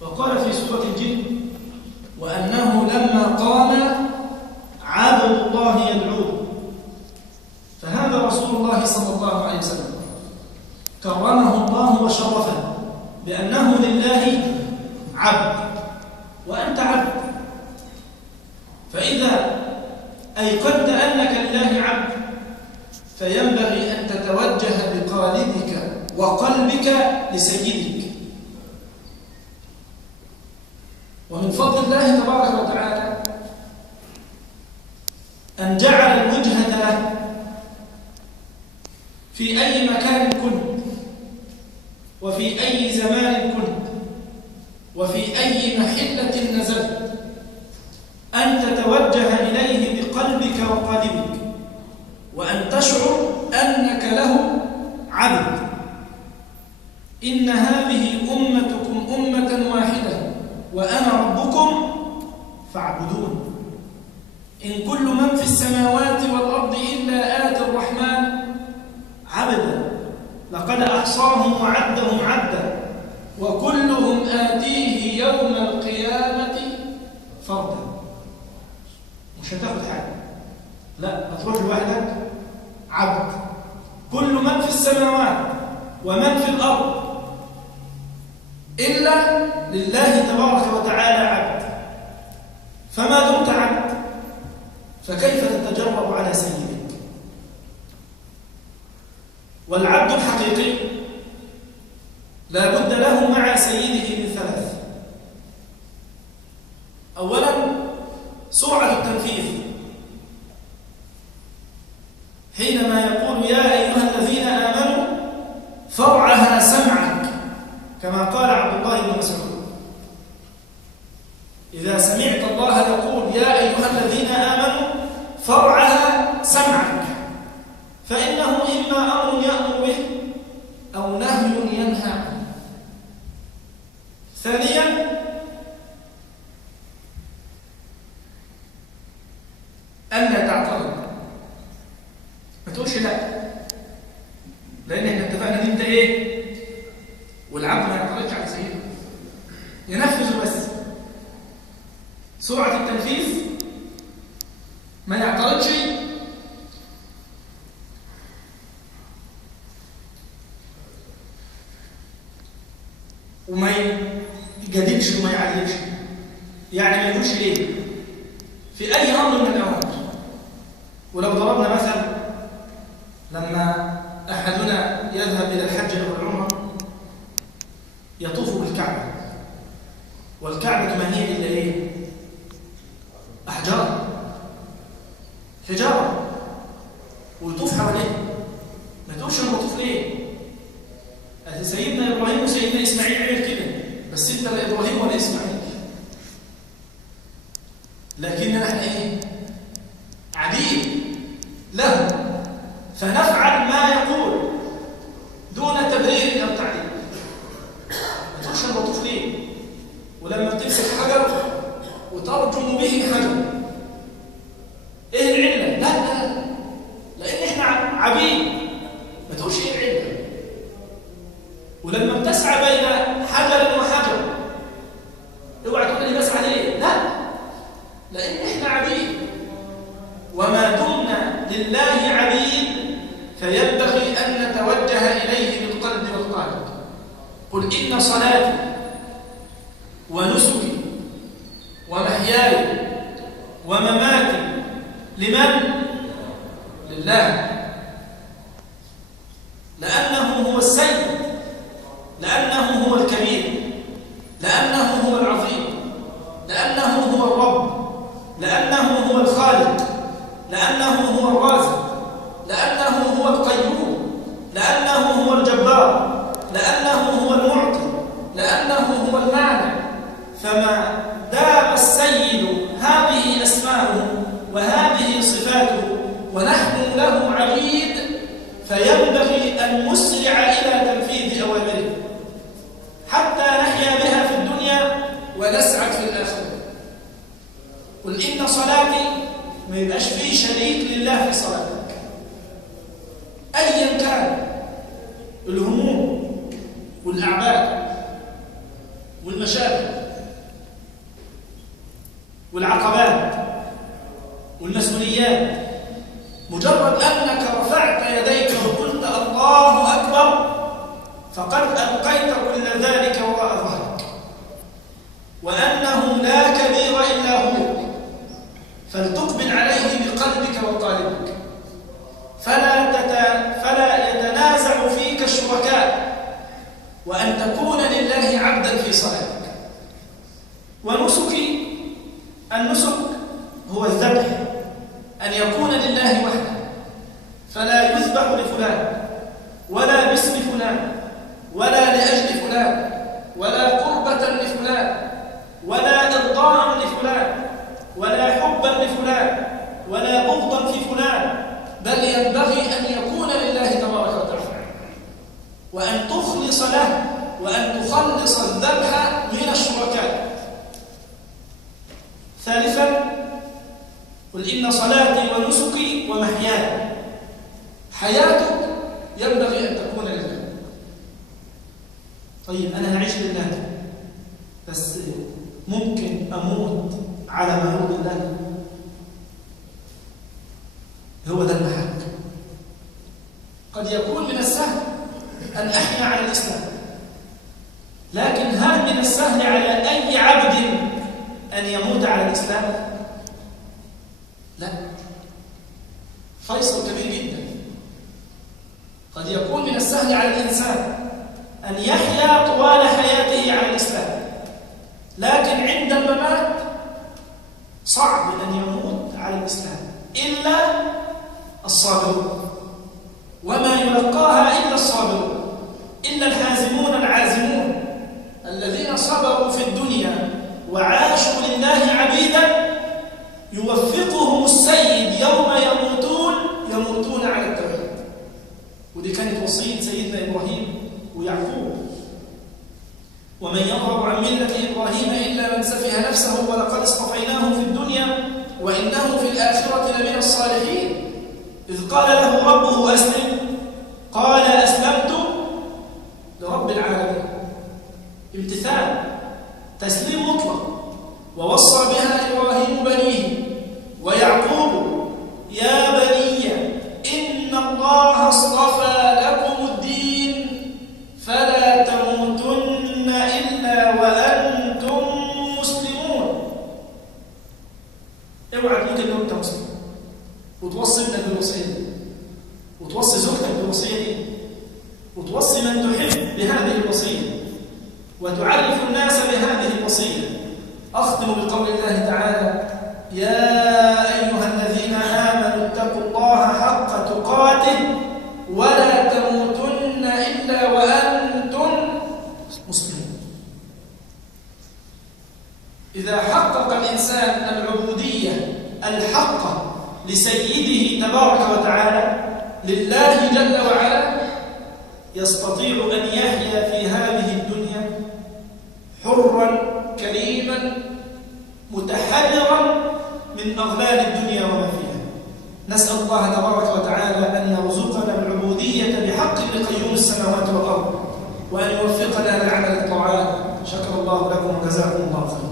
وقال في سورة الجن وأنه لما قام عبد الله يدعوه. فهذا رسول الله صلى الله عليه وسلم كرمه الله وشرفه بأنه لله عبد، وأنت عبد. فإذا أيقنت أنك لله عبد فينبغي أن تتوجه بقالبك وقلبك لسيدك. ومن فضل الله تبارك وتعالى أن جعل الوجهة له في أي مكان كنت، وفي أي زمان كنت، وفي أي محلة نزلت، أن تتوجه إليه بقلبك وقالبك، وأن تشعر أنك له عبد. إن هذه أمتكم أمة واحدة وأنا ربكم فاعبدون. إن كل من في السماوات والأرض إلا آتي الرحمن عبدا لقد أحصاهم وعدهم عدا وكلهم آتيه يوم القيامة فردا. مش هتاخد حاجة، لا، هتروح لوحدك عبد. كل من في السماوات ومن في الأرض إلا لله تبارك وتعالى عبد. فما دمت عبد فكيف تتجرب على سيدك؟ والعبد الحقيقي لا بد له مع سيده من ثلاث. أولا سرعة التنفيذ، حينما يقول يا أيها الذين آمنوا فرعها سمعك، كما قال عبد الله بن مسعود إذا سمعت الله يقول يا أيها الذين آمنوا فرعها سمعك، فإنه إما أمر يأمر به أو نهي ينهى عنه. ثانيا ألا تعترض، ما تقولش لا، لأن احنا اتفقنا ان انت ايه؟ والعبد ما يعترضش على سيده، ينفذ بس. سرعة التنفيذ، ما يعترضش وما يجادلش وما يعلمش، يعني ما يقولش ليه في أي أمر من الأوامر. ولو ضربنا مثلا لما أحدنا يذهب إلى الحج أو العمرة يطوف بالكعبة، والكعبة ما هي إلا إيه؟ أحجار، حجارة، ويطوف حواليه. ما تقولش أنا بطوف ليه؟ سيدنا إبراهيم وسيدنا إسماعيل عمل كده، بس أنت لا إبراهيم ولا إسماعيل، لكننا احنا إيه؟ عبيد له، فنفعل ما يقول دون تبرير أو تعديل. ما تقولش أنا بطوف ليه؟ ولما بتمسك حجر وترجم به حجر، إيه العلة؟ لا، لأن إحنا عبيد. ما تقولش إيه العلة. ولما بتسعى بين حجر وحجر اوعى تقول لي بسعى ليه؟ لا، لأن إحنا عبيد، وما دمنا لله عبيد فينبغي أن نتوجه إليه بالقلب والقالب. قل إن صلاتي ونسكي ومحياي ومماتي لمن؟ لله، لأنه هو السيد، لأنه هو الكبير، لأنه هو العظيم، لأنه هو الرب، لأنه هو الخالق، لأنه هو الرازق، لأنه هو القيوم، لأنه هو الجبار، لأنه هو المعطي، لأنه هو المعنى. فما دام السيد هذه أسماؤه وهذه صفاته ونحن له عبيد فينبغي أن نسرع إلى تنفيذ أوامره حتى نحيا بها في الدنيا ونسعد في الآخرة. قل إن صلاتي، ما يبقاش فيه شريك لله في صلاتك أيا كان الهموم والأعباء والمشاكل تكون لله عبدا في صلاتك. ونسكي، النسك هو الذبح، أن يكون لله وحده، فلا يذبح لفلان ولا باسم فلان ولا لأجل فلان ولا قربة لفلان ولا إرضاء لفلان ولا حبا لفلان ولا بغضا في فلان، بل ينبغي أن يكون لله تبارك وتعالى، وأن تخلص له، وأن تخلص الذبح من الشركاء. ثالثا، قل إن صلاتي ونسكي ومحياي، حياتك ينبغي أن تكون لله. طيب أنا هعيش لله، بس ممكن أموت على ما يرضي الله، هو ده المحك. قد يكون من السهل أن أحيا على الإسلام، لكن هل من السهل على أي عبد أن يموت على الإسلام؟ لا، فيصل كبير جدا. قد يكون من السهل على الإنسان أن يحيا طوال حياته على الإسلام، لكن عند الممات صعب أن يموت على الإسلام إلا الصابرون، وما يلقاها إلا الصابرون، إلا الحازمون العازمون الذين صبروا في الدنيا وعاشوا لله عبيدا، يوفقهم السيد يوم يموتون على التوحيد. ودي كانت وصية سيدنا إبراهيم ويعقوب: ومن يرغب عن ملة إبراهيم إلا من سفه نفسه ولقد اصطفيناه في الدنيا وإنه في الآخرة لمن الصالحين. إذ قال له ربه أسلم قال أسلمت لرب العالمين. امتثال، تسليم مطلق. ووصى بها إبراهيم بنيه ويعقوب: يا بني إن الله اصطفى لكم الدين فلا تموتن إلا وأنتم مسلمون. اوعى تموت إلا وأنت مسلم، وتوصي ابنك بالوصية دي، وتوصي زوجتك بالوصية دي، وتوصي من تحب بهذه الوصية، وتعرف الناس بهذه الوصية. أختم بقول الله تعالى: يا أيها الذين آمنوا اتقوا الله حق تقاته ولا تموتن إلا وأنتم مسلمون. إذا حقق الإنسان العبودية الحقة لسيده تبارك وتعالى لله جل وعلا، يستطيع أن يحيا في هذه الدنيا حرا كريما متحررا من أغلال الدنيا وما فيها. نسأل الله تبارك وتعالى أن يرزقنا العبودية بحق لقيوم السماوات والأرض، وأن يوفقنا لعمل الطاعات. شكر الله لكم وجزاكم الله خيرا.